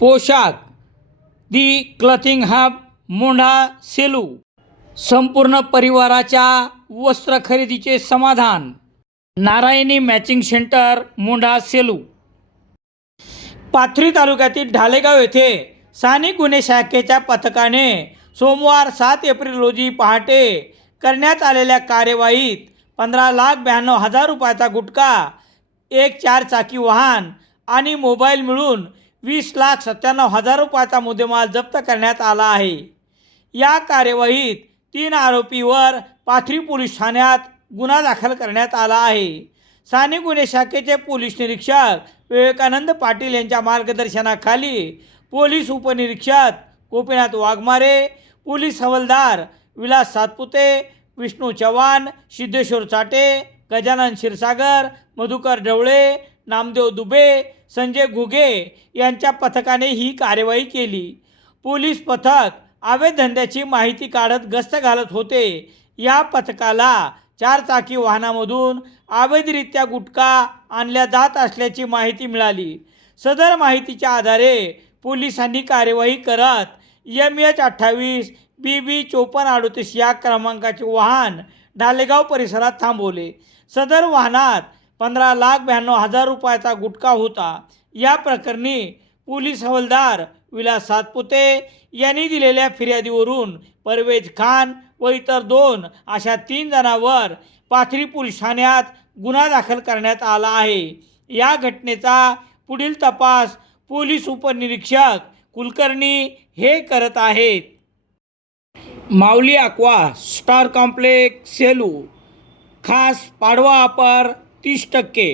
पोशाख. The clothing hub Mondha Selu. संपूर्ण परिवाराच्या वस्त्र खरेदीचे समाधान. Narayani matching center Mondha Selu. Pathri तालुक्यातील ढालेगाव येथे स्थानिक गुन्हे शाखेच्या पथकाने सोमवार सात एप्रिल रोजी पहाटे करण्यात आलेल्या कार्यवाहीत पंधरा लाख ब्याण्णव हजार रुपयाचा गुटखा एक चार चाकी वाहन आणि मोबाईल मिळून वीस लाख सत्त्याण्णव हजार रुपयाचा मुद्देमाल जप्त करण्यात आला आहे. या कार्यवाहीत तीन आरोपीवर पाथरी पोलीस ठाण्यात गुन्हा दाखल करण्यात आला आहे. साने गुन्हे शाखेचे पोलीस निरीक्षक विवेकानंद पाटील यांच्या मार्गदर्शनाखाली पोलीस उपनिरीक्षक गोपीनाथ वाघमारे पोलीस हवालदार विलास सातपुते विष्णू चव्हाण सिद्धेश्वर चाटे गजानन क्षीरसागर मधुकर ढवळे नामदेव दुबे संजय घुगे यांच्या पथकाने ही कार्यवाही केली. पोलीस पथक अवैधधंद्याची माहिती काढत गस्त घालत होते. या पथकाला चारचाकी वाहनामधून अवैधरित्या गुटखा आणल्या जात असल्याची माहिती मिळाली. सदर माहितीच्या आधारे पोलिसांनी कार्यवाही करत एम एच अठ्ठावीस बी बी चोपन्न अडोतीस या क्रमांकाचे वाहन डालेगाव परिसरात थांबवले. सदर वाहनात पंधरा लाख ब्याण्णव हजार रुपयाचा गुटखा होता. या प्रकरणी पोलीस हवालदार विलास सातपुते यांनी दिलेल्या फिर्यादीवरून परवेज खान व इतर दोन अशा तीन जणांवर पाथरी पोलीस ठाण्यात गुन्हा दाखल करण्यात आला आहे. या घटनेचा पुढील तपास पोलीस उपनिरीक्षक कुलकर्णी हे करत आहेत. Mauli aqua star complex Selu ખાસ પાડવા પર ત્રીસ ટકે.